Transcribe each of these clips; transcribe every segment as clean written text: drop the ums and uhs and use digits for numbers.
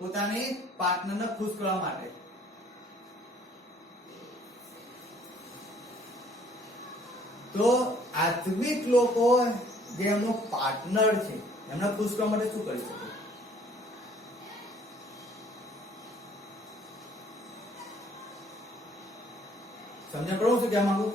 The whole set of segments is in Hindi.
પોતાની પાર્ટનરને ખુશ કરવા માટે. તો આત્મિક લોકો જે એમનો પાર્ટનર છે એમને ખુશ કરવા માટે શું કરી શકે? સમજણ પડવું શું કહેવા માંગુ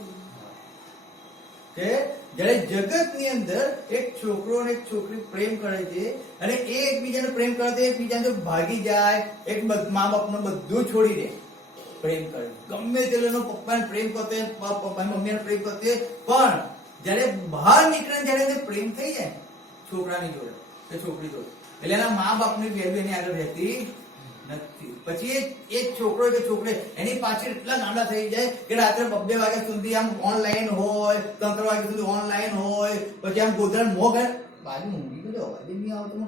કે જ્યારે જગતની અંદર એક છોકરો અને એક છોકરી પ્રેમ કરે છે અને એ એકબીજાને પ્રેમ કરે તો એકબીજાને ભાગી જાય, એક મા બાપને બધું છોડી દે, પ્રેમ કરે, ગમે તેનો પપ્પાને પ્રેમ કરતે, મમ્મીને પ્રેમ કરતે, પણ જ્યારે બહાર નીકળે જ્યારે પ્રેમ થઈ જાય છોકરાની જોડે કે છોકરી જોડે એટલે એના મા બાપની વેલ્યુ એની આગળ રહેતી નથી. પછી એ છોકરો કે છોકરી એની પાછળ એટલા ગાંડા થઈ જાય કે રાત્રે 2 વાગ્યા સુધી આમ ઓનલાઈન હોય, 3 વાગ્યા સુધી ઓનલાઈન હોય, પછી આમ ગોધરા મોં ઘર બાજુ ઊંઘી ગયો, અવાજ નહીં આવતો,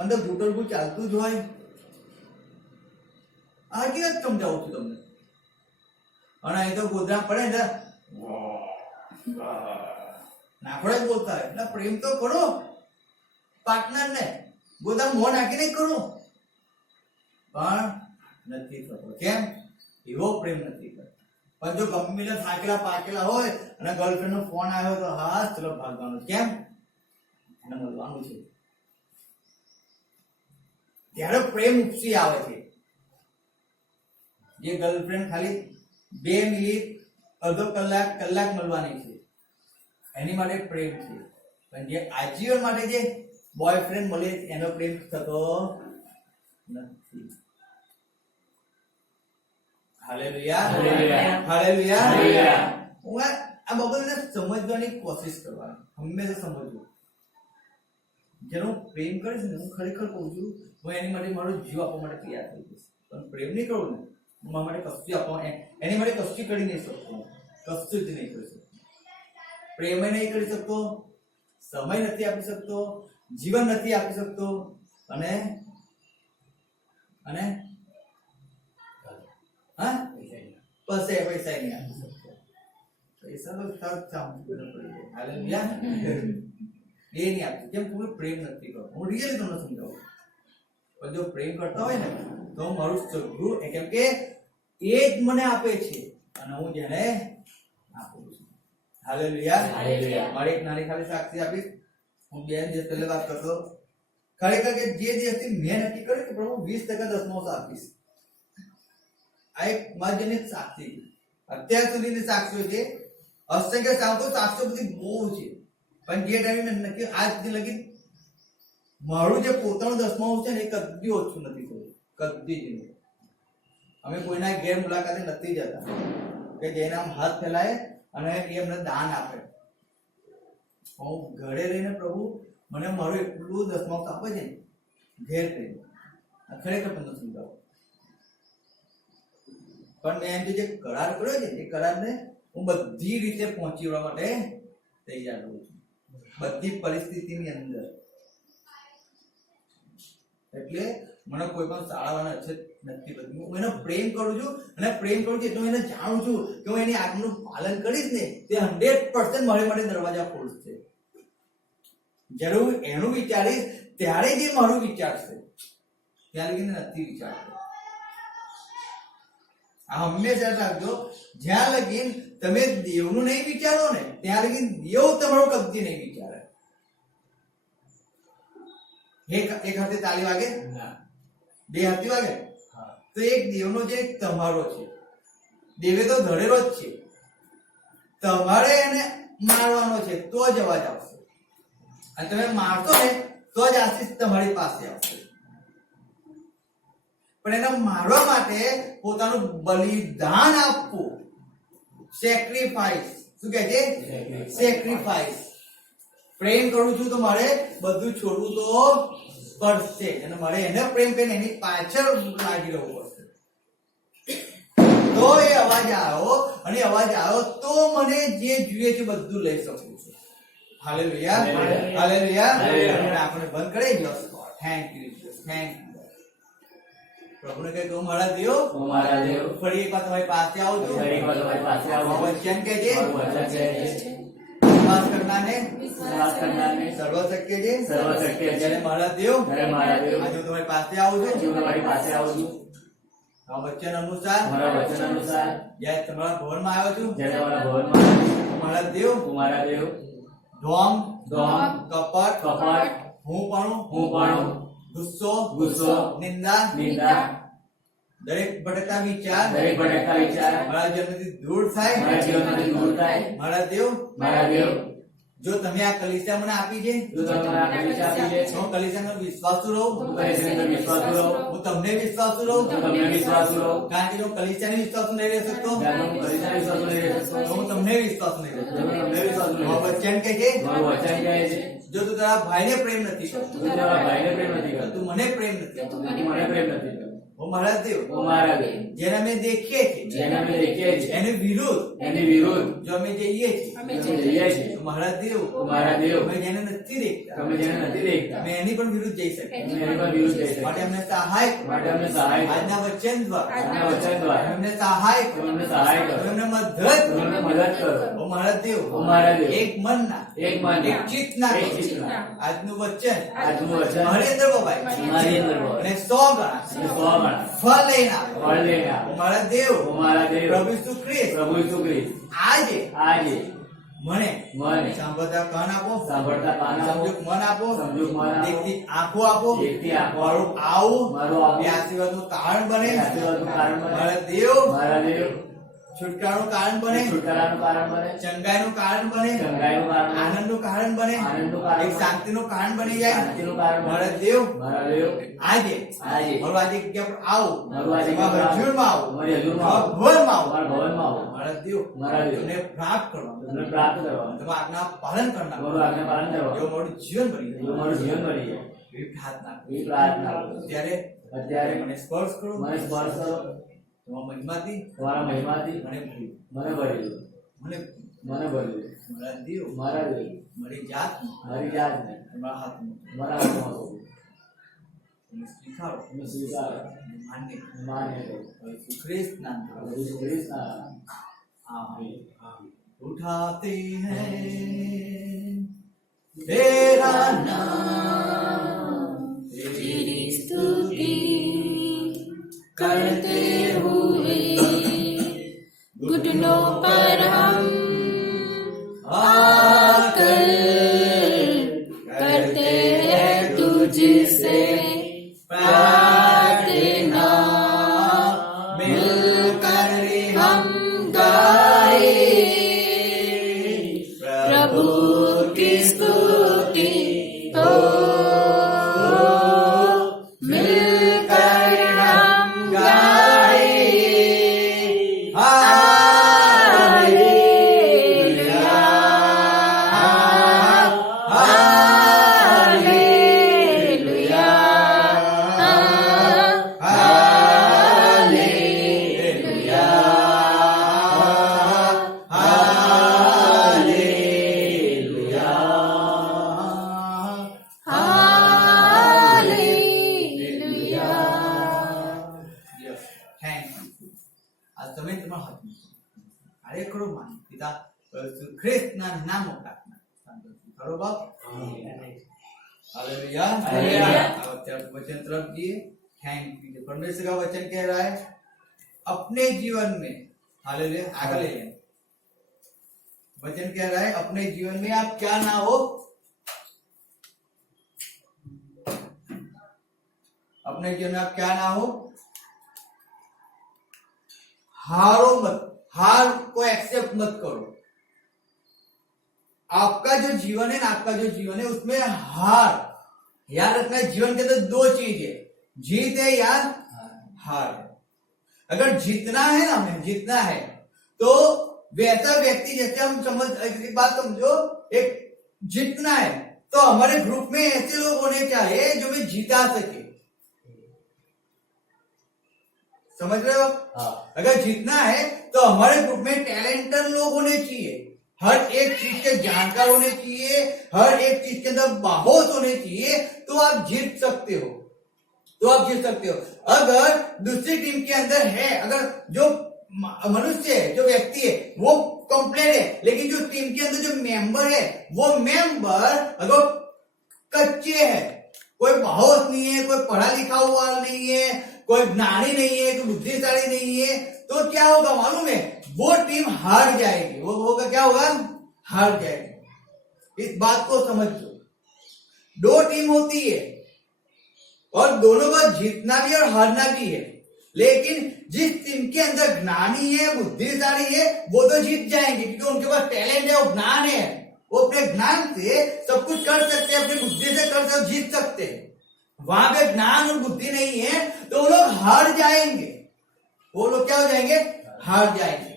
અંદર ઘૂંટણ ચાલતું જ હોય. આજી વાત સમજાવું છું તમને. અને અહીં તો ગોધરા પડે ને નાખોડા જ બોલતા હોય. એટલે પ્રેમ તો કરો પાર્ટનર ને, ગોધરા મોં નાખીને કરો, પણ નથી થતો. કેમ? એવો પ્રેમ નથી કરતો. પણ જો ગમે થાકેલા પાકેલા હોય અને ગર્લફ્રેન્ડ નો ફોન આવ્યો તો હા ચલો ભાગવાનું. કેમ? એને મળવાનું છે. ત્યારે પ્રેમ ઉપસી આવે છે. જે ગર્લફ્રેન્ડ ખાલી 2 મિનિટ, અડધો કલાક મળવાની છે એની માટે પ્રેમ છે. પણ જે આજીવન માટે જે બોયફ્રેન્ડ મળે એનો પ્રેમ થતો નથી. Hallelujah, hallelujah. હું આ બાબતને સમજવાની કોશિશ કરવાની, હંમેશા સમજવું. જેનો પ્રેમ કરીશ ને, હું ખરેખર કહું છું, હું એની માટે મારો જીવ આપવા માટે તૈયાર થઈ જઈશ. પણ પ્રેમ નહીં કરું ને, હું મારા માટે કશું આપવા એની માટે કશું કરી નહીં શકતો, કશું જ નહીં કરી શકતો. પ્રેમ નહીં કરી શકતો, સમય નથી આપી શકતો, જીવન નથી આપી શકતો, અને પૈસા નહીં આપી શકતો. પૈસા તો ખર્ચ પડી જાય. હાલેલુયા. એ નહીં આપતું. કેમ? તમે પ્રેમ નથી કરતો. હું રિયલી તમને સમજાવું. પણ જો પ્રેમ કરતા હોય ને તો મારું સગું, કેમ કે એ જ મને આપે છે અને હું જેને આપું છું. Hallelujah, hallelujah. મારી એક નાની ખાલી સાક્ષી આપીશ. હું 2 દિવસ પહેલા વાત કરતો, ખરેખર કે જે દિવસથી મેં નક્કી કર્યું કે પ્રભુ 20% દસમાસ આપીશ. આ એક માજનિક સાક્ષી. અત્યાર સુધીની સાક્ષીઓ છે, અસંખ્ય સાક્ષીઓ બધી બહુ છે, પણ જે ટાઈમે નક્કી આજ સુધી લગી મારું જે પોતાનું દસમાનું છે ને એ કદી ઓછું નથી થયું, કદી જ નહીં. અમે કોઈના ઘેર મુલાકાતે નથી જતા કે જેને આમ હાથ ફેલાય અને એ અમને દાન આપે. હું ઘરે રહીને પ્રભુ મને મારું એટલું દસમાનું આપે છે ઘેર રહીને, ખરેખર તમને સમજાવું. પણ મેં એમ જે કરાર કર્યો છે એ કરારને હું બધી રીતે પહોંચી વળવા માટે તૈયાર રહું છું, બધી પરિસ્થિતિની અંદર. એટલે મને કોઈ પણ શાળાવાળા અછત નથી પડતી. હું એને પ્રેમ કરું છું અને પ્રેમ કરું છું એટલે હું એને જાણું છું કે હું એની આજ્ઞાનું પાલન કરીશ ને તે 100% મારી માટે દરવાજા ખોલશે. જ્યારે હું એનું વિચારીશ ત્યારે જે મારું વિચારશે, ત્યારે નથી વિચારતો. આ હંમેશા રાખજો, જ્યાં લગીન તમે દેવનું નહીં વિચારો ને ત્યાં લગીન દેવ તમારો કદી નહીં વિચારે. એક હાથે તાળી વાગે, 2 હાથી વાગે, તો એક દેવનો જે તમારો છે, દેવે તો ધરેલો જ છે, તમારે એને મારવાનો છે તો જ અવાજ આવશે, અને તમે મારશો ને તો જ આશીષ તમારી પાસે આવશે. પણ એને મારવા માટે પોતાનું બલિદાન આપવું, સેક્રિફાઈસ. શું કહે છે? સેક્રિફાઈસ. પ્રેમ કરું છું તો મારે બધું છોડવું તો પડશે, અને મારે એને પ્રેમ કરીને એની પાછળ લાગી રહેવું પડશે. તો એ અવાજ આવ્યો, અને અવાજ આવ્યો તો મને જે જોઈએ છે બધું લઈ શકું છું. Hallelujah, hallelujah. આપણે બંધ કરી દો. Thank you, thank you. પ્રભુને કહે તો મારા દેવ, ફરી એક વાર તમારી પાસે આવું છું. વચન કહે છે વિશ્વાસ કરનારને સર્વશક્ય છે. જ્યારે મારા દેવ આજે હું તમારી પાસે આવું છું આ વચન અનુસાર જ્યારે તમારા ભવનમાં આવ્યો છું મારા દેવ ધોમ કપટ હું પણ ગુસ્સો નિંદા દરેક ભટકતા વિચાર મારા જીવનથી દૂર થાય. મારા દેવ જો તમે આ કલીસિયા મને આપી છે હું કલીસિયાનો વિશ્વાસુ રહું હું તમને વિશ્વાસુ રહું કારણ કે જો કલીસિયાને વિશ્વાસુ નહીં રહી શકતો તો હું તમને વિશ્વાસુ નહીં રહી શકતો. વચન કહે છે જો તું તારા ભાઈને પ્રેમ નથી કરતો તું મને પ્રેમ નથી કરતો. હું મારા દેવ જેને અમે દેખીએ છીએ એની વિરુદ્ધ જો અમે જઈએ છીએ મારા દેવ અમે જેને નથી દેખતા અમે એની પણ વિરુદ્ધ જઈ શકીએ. માટે અમને સહાય આજના વચન દ્વારા અમને સહાય કરો અમને મદદ કરો. મારા દેવ એક મનના એક ચિત્તના આજનું વચન મારી અંદર બબાય અને 100 ગણા ફળ લઈને મારા દેવ પ્રભુ ઈસુ ખ્રિસ્ત આજે મને સાંભળતા કાન આપો સમજૂક મન આપો દેખતી આંખો આપો મારું આવું એ આશીર્વાદનું કારણ બને. મારા દેવ છુટકારાનું કારણ બને ચંગાઈનું કારણ બને આનંદનું કારણ બને એક શાંતિનું કારણ બની જાય. મારા દેવ આજે મારું આજે જગ્યા પર આવું હજુરમાં આવું ભવનમાં આવું મારા દેવ તમને પ્રાપ્ત કરવા તમે આજ્ઞા પાલન કરનાર એવું મારું જીવન બની જાય એવી પ્રાર્થના. અત્યારે મને સ્પર્શ કરો તમારા મહિમાથી મને ભરી દો. મારા દેવ મારી જાતને તમારા હાથમાં સ્વીકારો માન્ય કરો. ખ્રિસ્ત નામ उठाते हैं तेरा नाम तेरी स्तुति करते हुए घुटनों पर हम आकर करते हैं तुझसे प्रार्थना मिलकर हम गाए प्रभु की स्तुति हो ખ્રિસ્તના નામો પ્રાર્થના કરો બાપ. हालेलुया. वचन तरफ दिए थैंक यू. परमेश्वर का वचन कह रहा है अपने जीवन में हालेलुया आगे ले जाए. वचन कह रहा है अपने जीवन में आप क्या ना हो अपने जीवन में आप क्या ना हो हारो मत. हार को एक्सेप्ट मत करो. आपका जो जीवन है ना आपका जो जीवन है उसमें हार याद रखना है. जीवन के अंदर दो चीज है जीत है या हार है. अगर जीतना है ना हमें जीतना है तो वैसा व्यक्ति जैसे हम समझ एक बात समझो एक जीतना है तो हमारे ग्रुप में ऐसे लोग होने चाहिए जो भी जीता सके. समझ रहे हो. अगर जीतना है तो हमारे ग्रुप में टैलेंटेड लोग होने चाहिए. हर एक चीज के जानकार होने चाहिए. हर एक चीज के अंदर बाहोश होने चाहिए. तो आप जीत सकते हो. अगर दूसरी टीम के अंदर है अगर जो मनुष्य है जो व्यक्ति है वो कंप्लीट है, लेकिन जो टीम के अंदर जो मेंबर है वो मेंबर अगर कच्चे है, कोई बहुत नहीं है, कोई पढ़ा लिखा हुआ नहीं है, कोई ज्ञानी नहीं है, कोई बुद्धिशाली नहीं है, तो क्या होगा मालूम है? वो टीम हार जाएगी। वो होगा क्या होगा? हार जाएगी। इस बात को समझो। दो टीम होती है और दोनों को जीतना भी और हारना भी है, लेकिन जिस टीम के अंदर ज्ञानी है, बुद्धिशाली है, वो तो जीत जाएंगे क्योंकि उनके पास टैलेंट है, वो ज्ञान है, वो अपने ज्ञान से सब कुछ कर सकते हैं, अपनी बुद्धि से कर सकते, जीत सकते हैं। वहां पे ज्ञान और बुद्धि नहीं है तो वो लोग हार जाएंगे। वो लोग क्या हो जाएंगे? हार जाएंगे।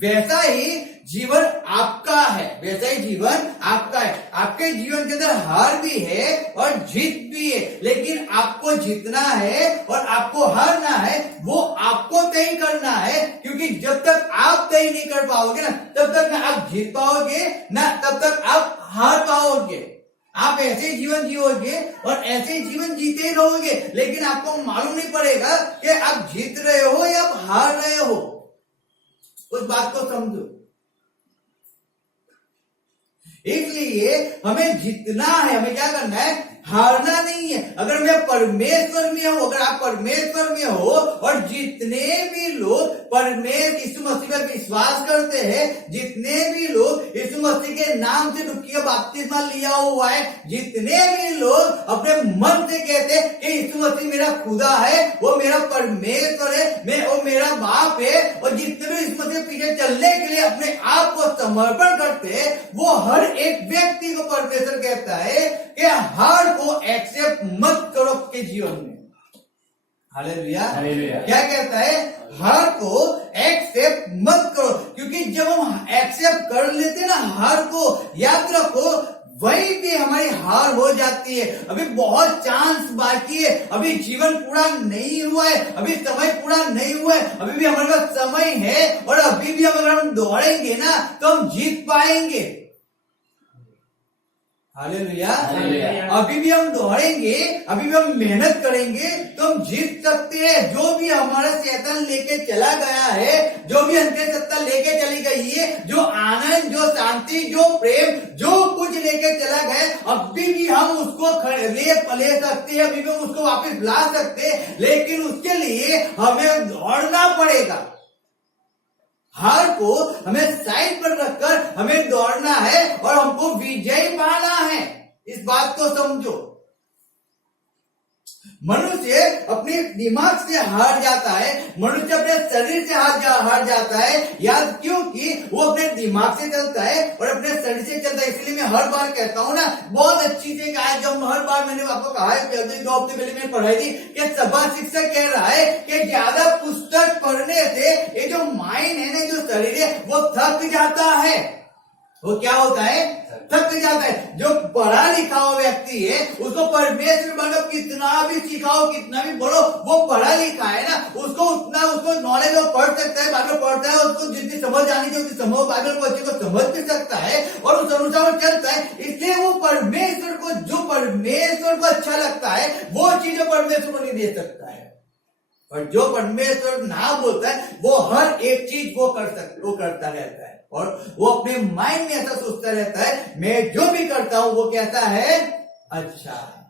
वैसा ही जीवन आपका है, वैसा ही जीवन आपका है। आपके जीवन के अंदर हार भी है और जीत भी है, लेकिन आपको जीतना है और आपको हारना है वो आपको तय करना है, क्योंकि जब तक आप तय नहीं कर पाओगे ना, तब तक ना आप जीत पाओगे ना तब तक आप हार पाओगे। आप ऐसे जीवन जियोगे और ऐसे जीवन जीते ही रहोगे, लेकिन आपको मालूम नहीं पड़ेगा कि आप जीत रहे हो या आप हार रहे हो। उस बात को समझो। इसलिए हमें जीतना है, हमें क्या करना है? हारना नहीं है। अगर मैं परमेश्वर में हूं, अगर आप परमेश्वर में हो और जितने भी लोग परमेश्वर यीशु मसीह पर विश्वास करते हैं, जितने भी लोग यीशु मसीह के नाम से डुबकी का बपतिस्मा लिया हुआ है, जितने भी लोग अपने मन से कहते हैं कि यीशु मसीह मेरा खुदा है, वो मेरा परमेश्वर है, मैं वो मेरा बाप है, और जितने भी यीशु मसीह पीछे चलने के लिए अपने आप को समर्पण करते हैं, वो हर एक व्यक्ति को परमेश्वर कहता है कि हार को एक्सेप्ट मत करो आपके जीवन में। हालेलुया। क्या कहता है? हार को एक्सेप्ट मत करो, क्योंकि जब हम एक्सेप्ट कर लेते ना हार को, याद रखो वही भी हमारी हार हो जाती है। अभी बहुत चांस बाकी है, अभी जीवन पूरा नहीं हुआ है, अभी समय पूरा नहीं हुआ है, अभी भी हमारे पास समय है, और अभी भी अगर हम दौड़ेंगे ना तो हम जीत पाएंगे। हालेलुया। अभी भी हम दौड़ेंगे, अभी भी हम मेहनत करेंगे तो हम जीत सकते हैं। जो भी हमारा शैतान लेके चला गया है, जो भी अंधश्रद्धा लेके चली गई है, जो आनंद, जो शांति, जो प्रेम, जो कुछ लेके चला गया, अभी भी हम उसको ले सकते हैं, अभी भी हम उसको वापस ला सकते हैं, लेकिन उसके लिए हमें दौड़ना पड़ेगा। हार को हमें साइड पर रखकर हमें दौड़ना है और हमको विजय पाना है। इस बात को समझो। मनुष्य अपने दिमाग से हार जाता है, मनुष्य अपने शरीर से हार जाता है, याद क्योंकि वो अपने दिमाग से चलता है और अपने शरीर से चलता है। इसलिए मैं हर बार कहता हूँ ना, बहुत अच्छी से कहा है, जब हर बार मैंने आपको कहा है, 2 हफ्ते पहले मैंने पढ़ाई थी कि सभा शिक्षक कह रहा है कि ज्यादा पुस्तक पढ़ने से ये जो माइंड है ना, जो शरीर है, वो थक जाता है। वो क्या होता है? थक जाता है। जो पढ़ा लिखा हुआ व्यक्ति है, उसको परमेश्वर बनो, कितना भी सिखाओ, कितना भी बोलो, वो पढ़ा लिखा है ना, उसको उतना उसको नॉलेज वो पढ़ सकता है, बाइबल पढ़ता है, उसको जितनी समझ आनी चाहिए उतनी समझ, बाइबल को अच्छे को समझ भी सकता है और उस अनुसार वो चलता है। इसलिए वो परमेश्वर को, जो परमेश्वर को अच्छा लगता है, वो चीजें परमेश्वर को नहीं दे सकता है। और जो परमेश्वर ना बोलता है, वो हर एक चीज वो करता रहता है, और वो अपने माइंड में ऐसा सोचता रहता है, मैं जो भी करता हूं वो कहता है अच्छा है।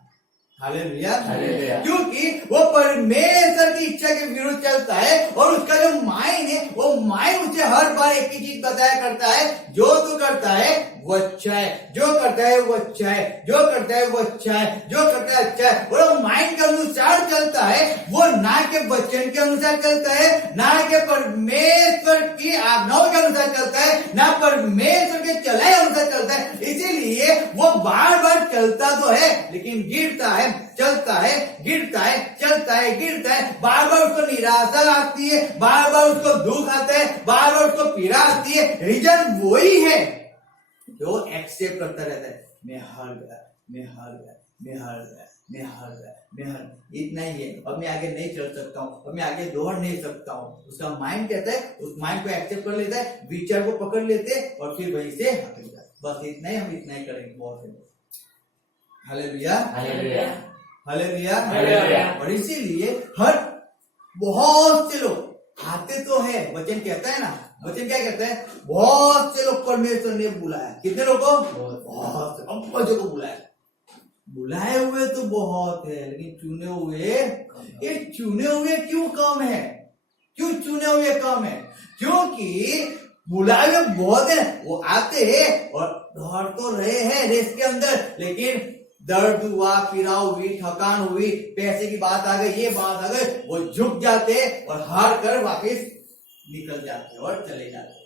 हालेलुया। क्योंकि वो परमेश्वर की इच्छा के विरुद्ध चलता है, और उसका जो माइंड है, वो माइंड उसे हर बार एक ही चीज बताया करता है, जो तू करता है वो अच्छा है, जो करता है वो अच्छा है, जो करता है वो अच्छा है, जो करता है अच्छा है। और वो माइंड के अनुसार चलता है, वो ना के वचन के अनुसार चलता है, ना के परमेश्वर की आज्ञाओं के अनुसार चलता है, ना परमेश्वर के चलाए अनुसार चलता है। इसीलिए वो बार बार चलता तो है, लेकिन गिरता है, चलता है, गिरता है, चलता है, गिरता है। बार बार उसको निराशा आती है, बार बार उसको दुख आता है, बार बार उसको पीड़ा आती है। रीजन वही है जो एक्सेप्ट करता रहता है, मैं हार गया, मैं हार गया, मैं हार गया, मैं हार गया, मैं हार, इतना ही है, अब मैं आगे नहीं चल सकता हूँ, अब मैं आगे दौड़ नहीं सकता हूँ। उसका माइंड कहता है, उस माइंड को एक्सेप्ट कर लेता है, विचार को पकड़ लेते हैं और फिर वहीं से हट जाता है। बस इतना ही, हम इतना ही करेंगे। बहुत है। Hallelujah, hallelujah, hallelujah. और इसीलिए हर बहुत से लोग आते तो है, वचन कहता है ना, वचन क्या कहता है, बहुत से लोग परमेश्वर ने बुलाया। कितने लोगों को? बहुत से, अब बच्चों को बुलाया। बुलाए हुए तो बहुत है, लेकिन चुने हुए, ये चुने हुए क्यों कम है? क्यों चुने हुए कम है? क्योंकि बुलाए हुए बहुत है, वो आते हैं और दौड़ तो रहे हैं रेस के अंदर, लेकिन दर्द हुआ, पीड़ा हुई, थकान हुई, पैसे की बात आ गई, ये बात आ गई, वो झुक जाते और हार कर वापस निकल जाते और चले जाते।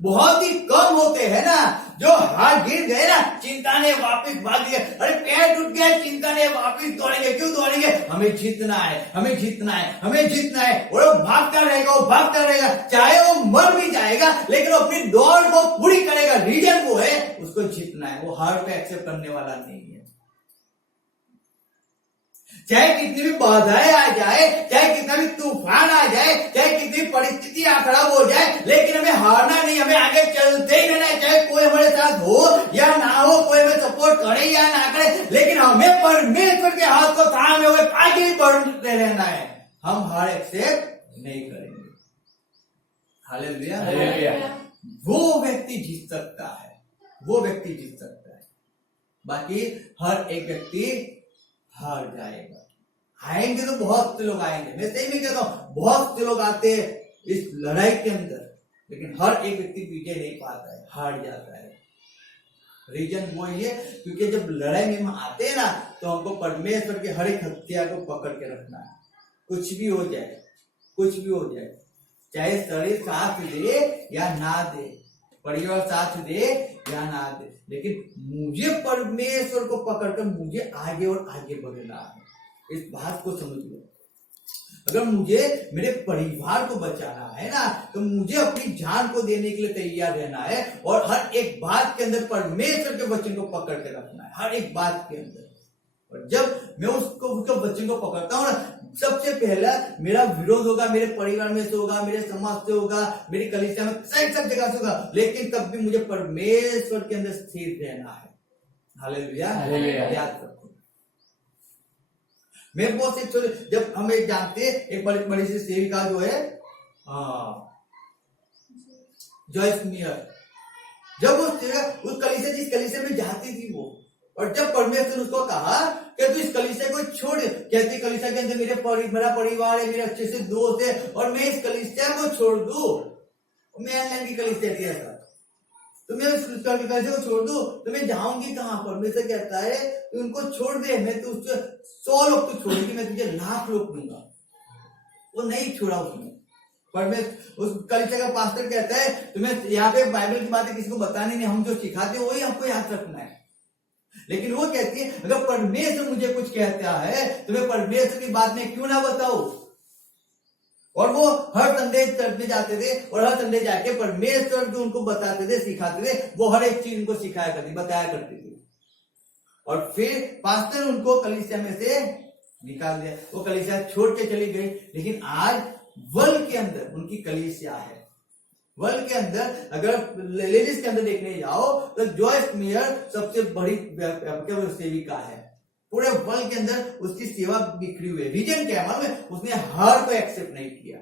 बहुत ही कम होते हैं ना जो हार गिर गए ना, चिंता ने वापस भाग लिया, अरे पैर टूट गया, चिंता ने वापस दौड़ेंगे। क्यों दौड़ेंगे? हमें जीतना है, हमें जीतना है, हमें जीतना है। और वो भागता रहेगा, वो भागता रहेगा, चाहे वो मर भी जाएगा लेकिन वो अपनी दौड़ को पूरी करेगा। रीजन वो है, उसको जीतना है, वो हार को एक्सेप्ट करने वाला नहीं है। चाहे कितनी भी बाधाएं आ जाए, चाहे कितना भी तूफान आ जाए, चाहे कितनी परिस्थितियां खराब हो जाए, लेकिन हमें हारना नहीं, हमें आगे चलते ही रहना है। चाहे कोई हमारे साथ हो या ना हो, कोई हमें सपोर्ट करे या ना करे, लेकिन हमें परमेश्वर के हाथ को थामे हुए आगे बढ़ते रहना है। हम हार एक्सेप्ट नहीं करेंगे। हालेलुया। वो व्यक्ति जीत सकता है, वो व्यक्ति जीत सकता है, बाकी हर एक व्यक्ति हार जाएगा। आएंगे तो बहुत से लोग आएंगे, मैं सही में कहता हूं, बहुत से लोग आते हैं इस लड़ाई के अंदर, लेकिन हर एक व्यक्ति विजय नहीं पाता है, हार जाता है। रीजन वो है क्योंकि जब लड़ाई में हम आते हैं ना, तो हमको परमेश्वर के हर एक हथियार को पकड़ के रखना है। कुछ भी हो जाए, कुछ भी हो जाए, चाहे शरीर साथ दे या ना दे, परिवार साथ दे या ना दे, लेकिन मुझे परमेश्वर को पकड़कर मुझे आगे और आगे बढ़ना है। इस बात को समझ लो। अगर मुझे मेरे परिवार को बचाना है ना, तो मुझे अपनी जान को देने के लिए तैयार रहना है और हर एक बात के अंदर परमेश्वर के वचन को पकड़ के रखना है, हर एक बात के अंदर। और जब मैं उसके वचन को पकड़ता हूँ ना, सबसे पहला मेरा विरोध होगा, मेरे परिवार में से होगा, मेरे समाज से होगा, मेरी कलीसिया में, सब जगह से होगा, लेकिन तब भी मुझे परमेश्वर के अंदर स्थिर रहना है। हालेलुया, याद रखो। मैं बहुत से, जब हम एक जानते हैं, एक बड़ी सी सेविका जो है जॉयस मियर, जब उस कलीसिया, जिस कलीसिया में जाती थी वो, और जब परमेश्वर उसको कहा कि तू इस कलीसिया को छोड़, कहती कलीसिया के अंदर मेरा परिवार है, मेरे अच्छे से दोस्त है, और मैं इस कलीसिया को छोड़ दूं, मैं ऑनलाइन की कलीसिया थी ऐसा, तो मैं उस कलीसिया को छोड़ दूं तो मैं जाऊंगी कहां? परमेश्वर कहता है तू उनको छोड़ दे, मैं तो उससे 100 लोग तो छोड़ेगी, मैं तुझे 1,00,000 लोग दूंगा। वो नहीं छोड़ा उसने। परमेश्वर उस कलीसिया का पास्टर कहता है तुम्हें यहाँ पे बाइबल की बातें किसी को बतानी नहीं, हम जो सिखाते हैं वही हमको याद रखना है। लेकिन वो कहती है अगर परमेश्वर मुझे कुछ कहता है तो मैं परमेश्वर की बात में क्यों ना बताऊं। और वो हर संडे चर्च में जाते थे और हर संडे जाके परमेश्वर जो उनको बताते थे, सिखाते थे, वो हर एक चीज उनको सिखाया करती, बताया करती थी। और फिर पास्टर उनको कलीसिया में से निकाल दिया, वो कलीसिया छोड़ के चली गई। लेकिन आज वर्ल्ड के अंदर उनकी कलीसिया है। वर्ल्ड के अंदर अगर लेडीज के अंदर देखने जाओ तो जॉयस मियर सबसे बड़ी सेविका है। पूरे वर्ल्ड के अंदर उसकी सेवा बिखरी हुई है। रीजन क्या है मालूम है? उसने हार को एक्सेप्ट नहीं किया,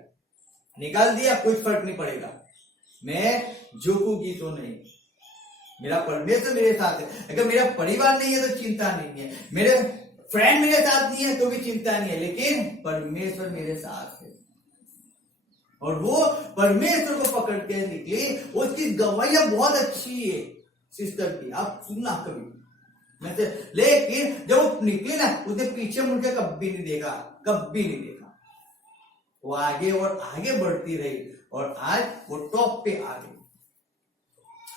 निकाल दिया, कुछ फर्क नहीं पड़ेगा, मैं झुकूंगी तो नहीं, मेरा परमेश्वर मेरे साथ है। अगर मेरा परिवार नहीं है तो चिंता नहीं है, मेरे फ्रेंड मेरे साथ नहीं है तो भी चिंता नहीं है, लेकिन परमेश्वर मेरे साथ है। और वो परमेश्वर को पकड़ के निकली। उसकी गवाहियां बहुत अच्छी है सिस्टर की, आप सुनना कभी। लेकिन जब वो निकली ना, उसने पीछे मुड़ के कभी नहीं देखा, कभी नहीं देखा। वो आगे और आगे बढ़ती रही और आज वो टॉप पे आ गई।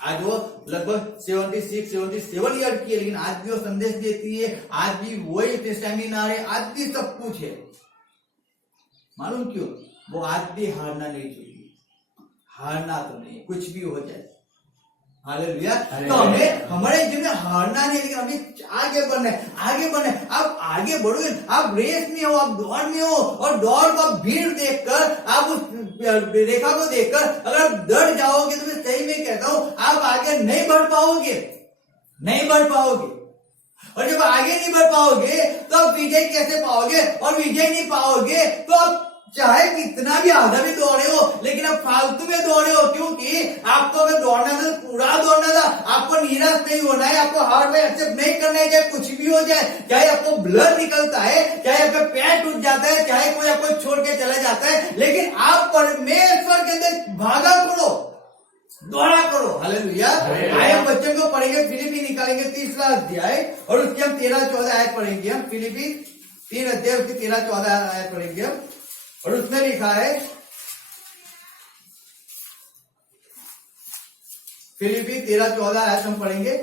आज वो लगभग 76-77 ईयर की है, लेकिन आज भी वो संदेश देती है, आज भी वही सेमिनार है, आज भी सब कुछ है। मालूम क्यों? वो आज भी हारना नहीं चाहिए, हारना तो नहीं, कुछ भी हो जाए। हालेलुया। तो हमें हमारे जीवन में हारना नहीं, लेकिन हमें आगे बढ़ना है, आगे बढ़ना है। आप आगे बढ़ोगे, आप रेस में हो, आप दौड़ में हो, और दौड़ को आप भीड़ देखकर, आप उस रेखा को देखकर अगर डर जाओगे तो मैं सही में कहता हूं आप आगे नहीं बढ़ पाओगे, नहीं बढ़ पाओगे। और जब आगे नहीं बढ़ पाओगे तो आप विजय कैसे पाओगे? और विजय नहीं पाओगे तो आप चाहे कितना भी आधा भी दौड़े हो, लेकिन अब फालतू में दौड़े हो, क्योंकि आपको अगर दौड़ना था तो पूरा दौड़ना था। आपको निराश नहीं होना है, आपको हार में एक्सेप्ट नहीं करना है, चाहे कुछ भी हो जाए, चाहे आपको ब्लड निकलता है, चाहे आपका पैर टूट जाता है, चाहे कोई आपको छोड़ के चला जाता है, लेकिन आप परमेश्वर के अंदर भागा करो, दौड़ा करो। हालेलुया। आइए हम बच्चों को पढ़ेंगे, फिलिपी निकालेंगे 3रा अध्याय और उसकी हम 13-14 आयत पढ़ेंगे। हम फिलिपी 3 अध्याय उसकी 13-14 आयत पढ़ेंगे हम, और उसमें लिखा है, फिलिपी 13-14 आयत हम पढ़ेंगे।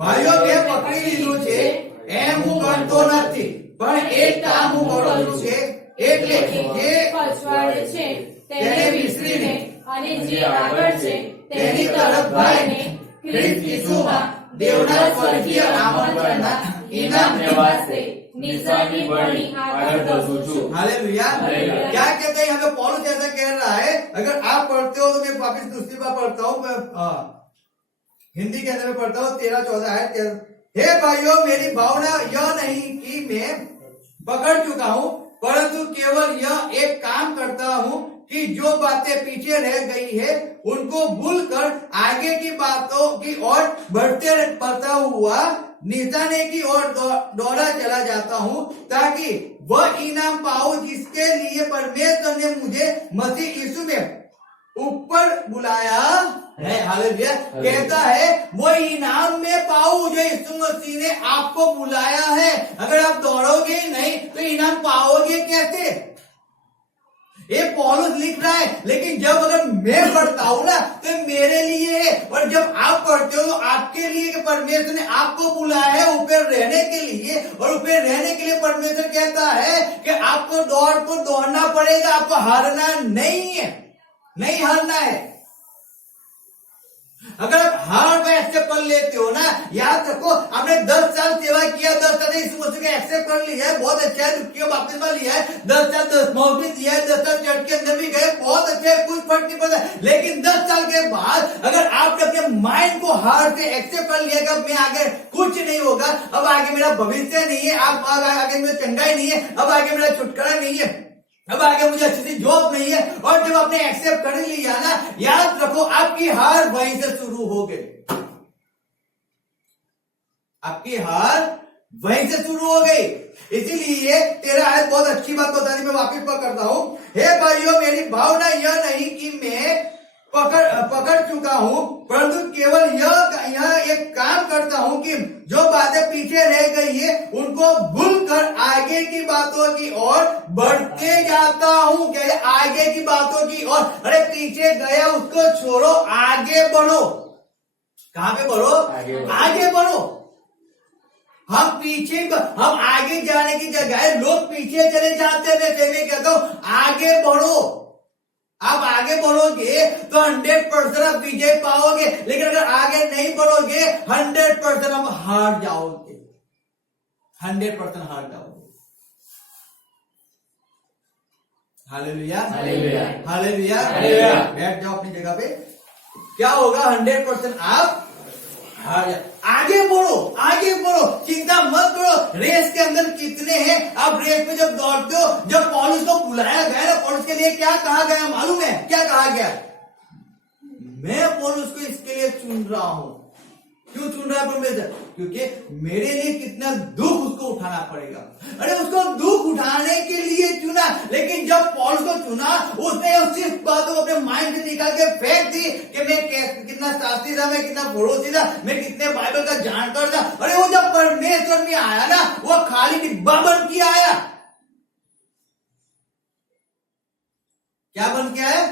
ભાઈઓ કે પકડી લીધું છે એમ હું ગણતો નથી, પણ એક કામ હું કરું છું એટલે જે પછવાડે છે તેને વિસરીને અને જે આગળ છે તેની તરફ ભાઈને ખ્રિસ્ત ઈસુમાં દેવના સ્વર્ગીય આમંત્રણના ઇનામ નિવાસે નિશાની બની આગળ વધું છું। हालेलुया। हालेलुया। क्या कहते हैं यहाँ पे पौलुस ऐसा कह रहा है, अगर आप पढ़ते हो तो मैं वापिस दूसरी बार पढ़ता हूँ, मैं हिंदी के अंदर में पढ़ता हूँ 13-14 है। हे भाइयों, मेरी भावना यह नहीं कि मैं पकड़ चुका हूँ, परंतु केवल यह एक काम करता हूँ कि जो बातें पीछे रह गई है उनको भूलकर आगे की बातों की ओर बढ़ता हुआ निशाने की ओर दौड़ा चला जाता हूँ, ताकि वह इनाम पाऊं जिसके लिए परमेश्वर ने मुझे मसीह यीशु में ऊपर बुलाया है। हालेलुया। कहता है वो इनाम में पाऊं जो यीशु मसीह ने आपको बुलाया है। अगर आप दौड़ोगे नहीं तो इनाम पाओगे कैसे? ये पौलुस लिख रहा है, लेकिन जब अगर मैं पढ़ता हूं ना तो मेरे लिए है, और जब आप पढ़ते हो तो आपके लिए कि परमेश्वर ने आपको बुलाया है ऊपर रहने के लिए, और ऊपर रहने के लिए परमेश्वर कहता है कि आपको दौड़ना पड़ेगा, आपको हारना नहीं है, नहीं हारना है। अगर आप हार में एक्सेप्ट कर लेते हो ना, याद रखो आपने 10 साल सेवा किया, 10 साल यीशु मसीह को एक्सेप्ट कर लिया है, बहुत अच्छा है, दुखियों बपतिस्मा लिया है, 10 साल 10 मौका दिया है, 10 साल चर्च के अंदर भी गए, बहुत अच्छा है, कुछ फर्क नहीं पड़ता। लेकिन 10 साल के बाद अगर आपने अपने माइंड को हार से एक्सेप्ट कर लिया कि अब मैं आगे कुछ नहीं होगा, अब आगे मेरा भविष्य नहीं है, अब आगे मेरा चंगाई नहीं है, अब आगे मेरा छुटकारा नहीं है, अब आगे मुझे अच्छी जॉब नहीं है, और जब आपने एक्सेप्ट कर लिया ना, याद रखो आपकी हार वहीं से शुरू हो गई, आपकी हार वहीं से शुरू हो गई। इसीलिए तेरा आयत बहुत अच्छी बात बता दी, मैं वापिस पकड़ता हूं। हे भाइयों, मेरी भावना यह नहीं कि मैं पकड़ चुका हूं, परंतु केवल यह एक काम करता हूं कि जो बातें पीछे रह गई है उनको भूलकर आगे की बातों की ओर बढ़ते जाता हूं। क्या आगे की बातों की ओर? अरे पीछे गया उसको छोड़ो, आगे बढ़ो। कहां पे बढ़ो? आगे बढ़ो। हम आगे जाने की जगह लोग पीछे चले जाते हैं। मैं कहता हूं आगे बढ़ो। आप आगे बढ़ोगे तो 100% आप विजय पाओगे, लेकिन अगर आगे नहीं बढ़ोगे 100% आप हार जाओगे, 100% हार जाओगे। Hallelujah, hallelujah, hallelujah, hallelujah. बैठ जाओ अपनी जगह पे। क्या होगा? 100% आप हार जाओ। आगे बढ़ो, आगे बढ़ो, चिंता मत करो। रेस के अंदर कितने हैं? आप रेस में जब दौड़ते हो, जब पौलुस को बुलाया गया ना, पौलुस के लिए क्या कहा गया मालूम है? क्या कहा गया? मैं पौलुस को इसके लिए चुन रहा हूं। क्यों चुन रहा है परमेश्वर? क्योंकि मेरे लिए कितना दुख उसको उठाना पड़ेगा। अरे उसको दुख उठाने के लिए चुना, लेकिन जब पौलुस को चुना उसने सिर्फ बातों को अपने माइंड से निकाल के फेंक दी कि मैं कितना शास्त्री था, मैं कितना पड़ोसी था, मैं कितने बाइबल का जानकार था। अरे वो जब परमेश्वर में आया ना, वो खाली डिब्बा बन के आया। क्या बन के आया?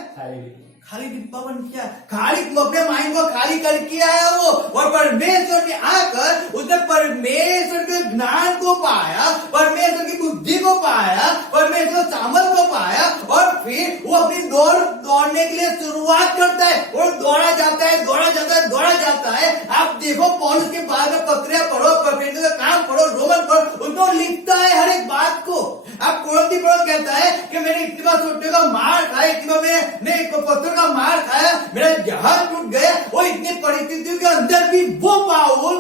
खाली डिब्बा बन गया, खाली अपने माइंड को खाली करके आया वो, और परमेश्वर में आकर उसने परमेश्वर के ज्ञान को पाया, परमेश्वर की बुद्धि को पाया, परमेश्वर सामर्थ को पाया, और फिर वो अपनी दौड़ने के लिए शुरुआत करता है, और दौड़ा जाता है, दौड़ा जाता है, दौड़ा जाता है। आप देखो पौलुस के बाद में पत्रियां पढ़ो, परमेश्वर का काम पढ़ो, रोमन पढ़ो, उसको लिखता है हर एक बात को। आप कोरिन्थी पढ़ो, कहता है कि मैंने इतनी छोटे का मार खाया, इतना मैंने पत्थर का मार खाया, मेरा जहाज टूट गया, और इतनी परिस्थितियों के अंदर भी वो पाउल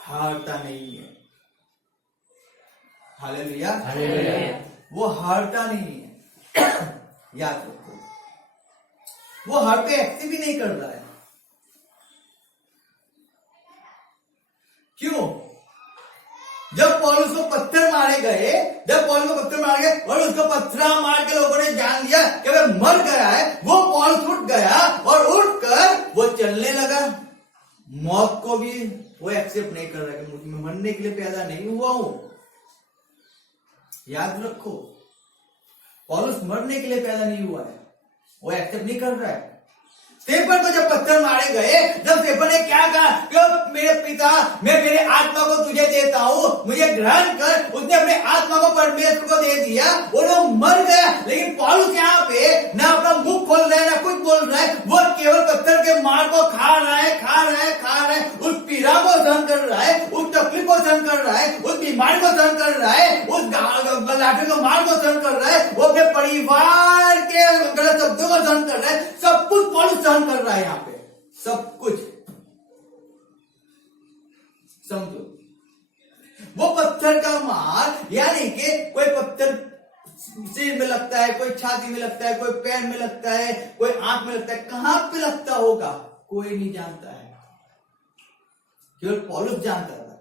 हारता नहीं है। हालेलुया, वो हारता नहीं है। याद रखो, वो हार पे एक्टिव भी नहीं कर रहा है। क्यों? जब पौलुस को पत्थर मारे गए, और उसको पत्थर मार के लोगों ने जान लिया कि वह मर गया है, वो पौलुस उठ गया और उठकर वो चलने लगा। मौत को भी वो एक्सेप्ट नहीं कर रहा कि मैं मरने के लिए पैदा नहीं हुआ हूं। याद रखो, पौलुस मरने के लिए पैदा नहीं हुआ है, वो एक्सेप्ट नहीं कर रहा है। स्टेफन को जब पत्थर मारे गए, जब स्टेफन ने क्या कहा कि मेरे पिता, मैं मेरे आत्मा को तुझे देता हूं, मुझे ग्रहण कर, उसने अपने आत्मा को परमेश्वर को दे दिया और वो मर गया। लेकिन पौलुस यहाँ पे ना अपना मुख खोल रहा है, ना कुछ बोल रहा है, वो केवल पत्थर के मार को खा रहा है, उस पीड़ा को सहन कर रहा है, उस तकलीफ को सहन कर रहा है, उस बीमारी को सहन कर रहा है, उस लाठी को मार को सहन कर रहा है, वो अपने परिवार के गलत शब्दों को सहन कर रहा है। सब कुछ पौलुस सहन कर रहा है यहाँ पे, सब कुछ। समझो, वो पत्थर का मार, यानी कि कोई पत्थर सिर में लगता है, कोई छाती में लगता है, कोई पैर में लगता है, कोई आंख में लगता है, कहां पे लगता होगा कोई नहीं जानता है, केवल पौलुस जानता था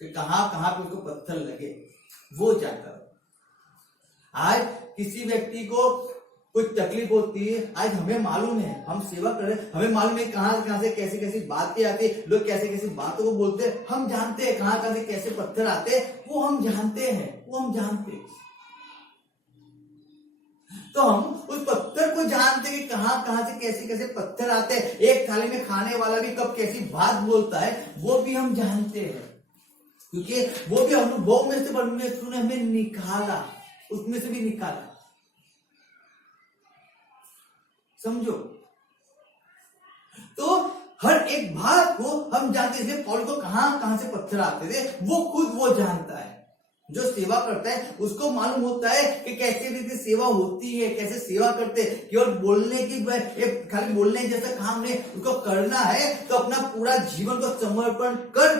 कि कहां कहां पे उसको पत्थर लगे, वो जानता था। आज किसी व्यक्ति को कुछ तकलीफ होती है, आज हमें मालूम है, हम सेवा कर रहे हैं, हमें मालूम है कहां से कैसी कैसी बातें आती है, लोग कैसे कैसी बातों को बोलते हैं, हम जानते हैं कहां से कैसे पत्थर आते हैं, वो हम जानते हैं। तो हम उस पत्थर को जानते हैं कि कहां से कैसे कैसे पत्थर आते हैं। एक थाली में खाने वाला भी कब कैसी बात बोलता है, वो भी हम जानते हैं, क्योंकि वो भी अनुभव में से परमेश्वर ने हमें निकाला, उसमें से भी निकाला। समझो, तो हर एक बात को हम जानते थे। पौलुस को कहां से पत्थर आते थे, वो खुद वो जानता है। जो सेवा करता है उसको मालूम होता है कि कैसे रीति सेवा होती है, कैसे सेवा करते हैं। केवल बोलने की, खाली बोलने जैसा काम नहीं, उसको करना है तो अपना पूरा जीवन को समर्पण कर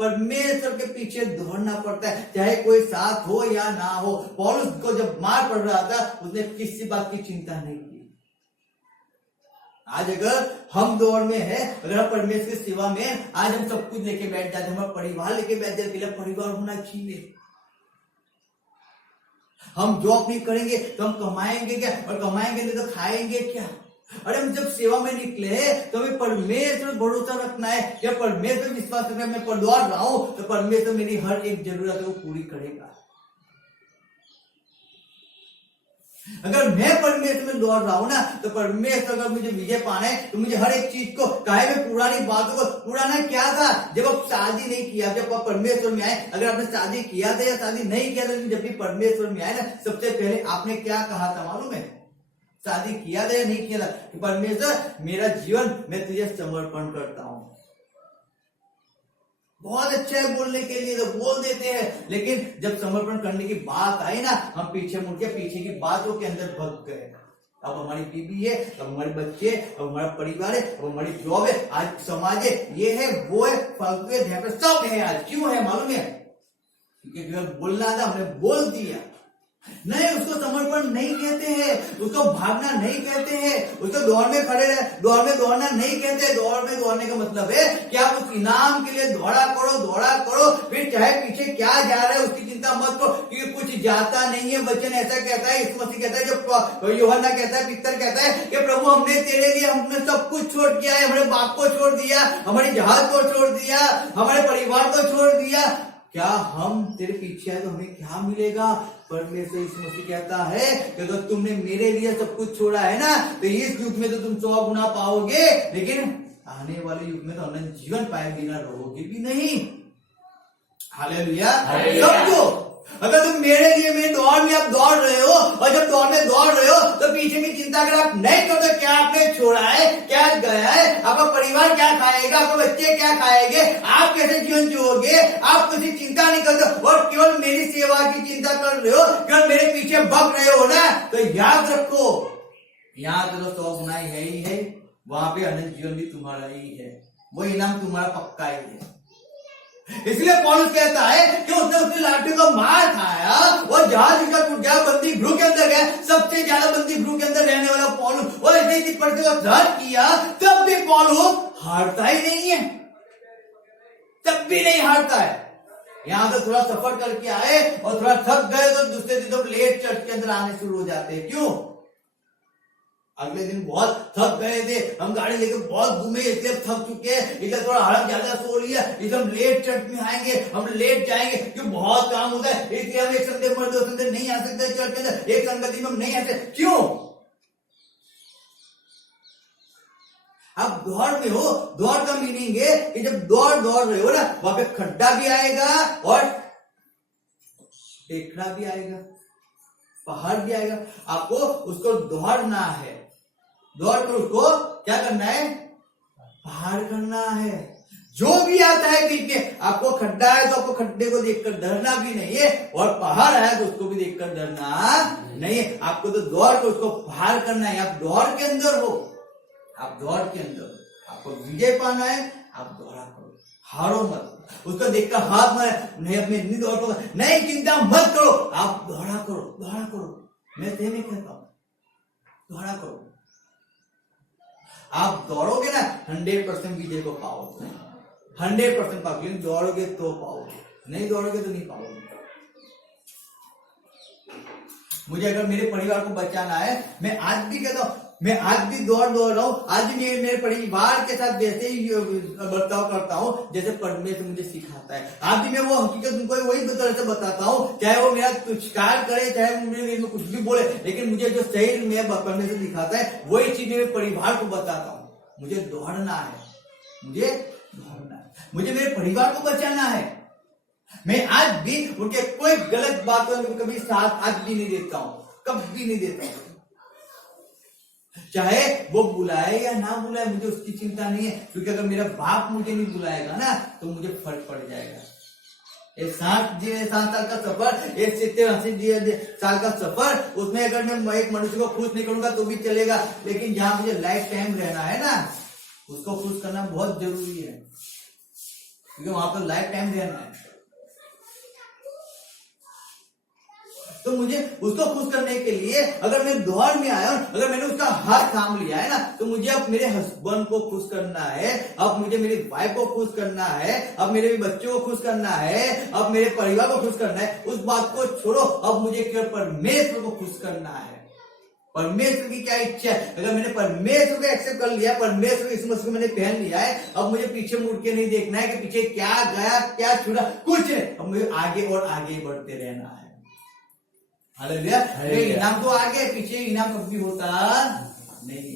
परमेश्वर के पीछे दौड़ना पड़ता है, चाहे कोई साथ हो या ना हो। पौलुस को जब मार पड़ रहा था, उसने किसी बात की चिंता नहीं की। आज अगर हम दौड़ में है, अगर हम परमेश्वर की सेवा में, आज हम सब कुछ लेके बैठ जाते, हमारा परिवार लेके बैठ जाते, के लिए परिवार होना चाहिए। हम जॉब नहीं करेंगे तो हम कमाएंगे क्या, और कमाएंगे नहीं तो खाएंगे क्या। अरे हम जब सेवा में निकले हैं तो हमें परमेश्वर भरोसा रखना है, जब परमेश्वर विश्वास रखना है, मैं दौड़ रहा हूं तो परमेश्वर मेरी हर एक जरूरत को पूरी करेगा। अगर मैं परमेश्वर में दौड़ रहा हूं ना, तो परमेश्वर अगर मुझे विजय पाना है तो मुझे हर एक चीज को, काहे में पुरानी बातों को, पुराना क्या था जब आप शादी नहीं किया, जब आप परमेश्वर में आए, अगर आपने शादी किया था या शादी नहीं किया था, जब भी परमेश्वर में आए ना, सबसे पहले आपने क्या कहा था मालूम है? शादी किया था या नहीं किया था कि परमेश्वर मेरा जीवन मैं तुझे समर्पण करता हूं। बहुत अच्छा है बोलने के लिए तो बोल देते हैं, लेकिन जब समर्पण करने की बात आई ना, हम पीछे मुड़ के पीछे की बातों के अंदर भग गए। अब हमारी बीवी है, अब हमारे बच्चे, अब हमारा परिवार है, अब हमारी जॉब है, आज समाज है, ये है वो है, फालतू है, ध्यान सब है। आज क्यों है मालूम है? क्योंकि बोलना था, हमने बोल दिया। नहीं, उसको समर्पण नहीं कहते हैं, उसको भागना नहीं कहते हैं, उसको दौड़ में खड़े रहे, दौड़ में दौड़ना नहीं कहते। दौड़ में दौड़ने का मतलब है कि आप उस इनाम के लिए दौड़ा करो, फिर चाहे पीछे क्या जा रहा है उसकी चिंता मत करो, क्योंकि कुछ जाता नहीं है। वचन ऐसा कहता है, यीशु मसीह कहता है, जो यूहन्ना कहता है, पीतर कहता है कि प्रभु हमने तेरे लिए, हमने सब कुछ छोड़ दिया है, हमारे बाप को छोड़ दिया, हमारे जहाज को छोड़ दिया, हमारे परिवार को छोड़ दिया, क्या हम तेरे पीछे आए तो हमें क्या मिलेगा? परमेश्वर यीशु मसीह कहता है कि अगर तुमने मेरे लिए सब कुछ छोड़ा है ना, तो इस युग में तो तुम 100 गुना पाओगे, लेकिन आने वाले युग में तो अनंत जीवन पाए बिना रहोगे भी नहीं। हालेलुया। समझो, अगर तुम मेरे लिए मेरी दौड़ में आप दौड़ रहे हो और जब दौड़ में दौड़ रहे हो तो पीछे की चिंता अगर आप नहीं करो तो क्या आपने छोड़ा है, क्या गया है, आपका परिवार क्या खाएगा, आपके बच्चे क्या खाएंगे, आप कैसे जीवन जियोगे, आप किसी चिंता नहीं करते और केवल मेरी सेवा की चिंता कर रहे हो, केवल मेरे पीछे भग रहे हो ना, तो याद रखो यहाँ तो 100 गुना है ही है, वहां पे अनंत जीवन भी तुम्हारा ही है, वो इनाम तुम्हारा पक्का ही है। इसलिए पौलुस कहता है कि उसने लाठी को मार खाया और जहाज उसका टूट गया, बंदी गृह के अंदर गया, सबसे ज्यादा बंदी गृह के अंदर रहने वाला पौलुस, और इसने इतनी परिस्थिति को सहन किया, तब भी पौलुस हारता ही नहीं है, तब भी नहीं हारता है। यहां तो थोड़ा सफर करके आए और थोड़ा थक गए तो दूसरे दिन तो लेट चर्च के अंदर आने शुरू हो जाते हैं। क्यों? अगले दिन बहुत थक गए थे, हम गाड़ी लेकर बहुत घूमे, इसलिए थक चुके हैं, इसलिए थोड़ा आराम ज्यादा सो लिया, इसलिए हम लेट चर्च में आएंगे, हम लेट जाएंगे क्यों बहुत काम होता है, इसलिए हम एक संडे पर 2 संडे नहीं आ सकते चर्च के अंदर, एक संगति में हम नहीं आते। क्यों? आप दौड़ में हो, दौड़ का मीनिंग है कि जब दौड़ रहे हो ना, वहां पे खड्डा भी आएगा और टेकड़ा भी आएगा, पहाड़ भी आएगा, आपको उसको दौड़ना है, दौड़ कर उसको क्या करना है, पार करना है। जो भी आता है बीच में, आपको खड्डा है तो आपको खड्डे को देखकर डरना भी नहीं है, और पहाड़ है तो उसको भी देखकर डरना नहीं है, आपको तो दौड़ कर उसको पार करना है। आप दौड़ के अंदर हो, आप दौड़ के अंदर हो, आपको विजय पाना है, आप दौड़ा करो, हारो मत, उसको देखकर हाथ में नहीं, अपने इतनी दौड़ करो, नहीं चिंता मत करो, आप दौड़ा करो, दौड़ा करो। मैं सही में कहता हूं, दौड़ा करो। आप दौड़ोगे ना 100% विजय को पाओगे, 100% पाओगे, लेकिन दौड़ोगे तो पाओगे, नहीं दौड़ोगे तो नहीं पाओगे। मुझे अगर मेरे परिवार को बचाना है, मैं आज भी कहता हूं, मैं आज भी दौड़ रहा हूं, आज भी मेरे परिवार के साथ वैसे ही बर्ताव करता हूं जैसे परमेश्वर मुझे सिखाता है। आज भी मैं वो हकीकत उनको वही तरह से बताता हूं, चाहे वो मेरा तुष्कार करे, चाहे मेरे में कुछ भी बोले, लेकिन मुझे जो सही में परमेश्वर सिखाता है वही चीज मेरे परिवार को बताता हूं। मुझे दौड़ना है, मुझे दौड़ना है, मुझे मेरे परिवार को बचाना है। मैं आज भी उनके कोई गलत बातों में कभी साथ आज भी नहीं देता हूं, कभी नहीं देता हूं, चाहे वो बुलाए या ना बुलाए, मुझे उसकी चिंता नहीं है, क्योंकि अगर मेरा बाप मुझे नहीं बुलाएगा ना तो मुझे फर्क पड़ जाएगा। एक 60 साल का सफर, एक 70-80 साल का सफर, उसमें अगर मैं एक मनुष्य को खुश नहीं करूंगा तो भी चलेगा, लेकिन जहां मुझे लाइफ टाइम रहना है ना, उसको खुश करना बहुत जरूरी है, क्योंकि वहां पर लाइफ टाइम रहना है। तो मुझे उसको खुश करने के लिए अगर मैं दौड़ में आया, अगर मैंने उसका हाथ थाम लिया है ना, तो मुझे अब मेरे हस्बैंड को खुश करना है, अब मुझे मेरी वाइफ को खुश करना है, अब मेरे बच्चों को खुश करना है, अब मेरे परिवार को खुश करना है। उस बात को छोड़ो, अब मुझे केवल परमेश्वर को खुश करना है। परमेश्वर की क्या इच्छा है, अगर मैंने परमेश्वर को एक्सेप्ट कर लिया, परमेश्वर इस मसीह को मैंने पहन लिया है, अब मुझे पीछे मुड़ के नहीं देखना है कि पीछे क्या गया क्या छूटा, कुछ नहीं, अब मुझे आगे और आगे बढ़ते रहना है। हालेलुया। इनाम तो आगे, पीछे इनाम कभी होता नहीं।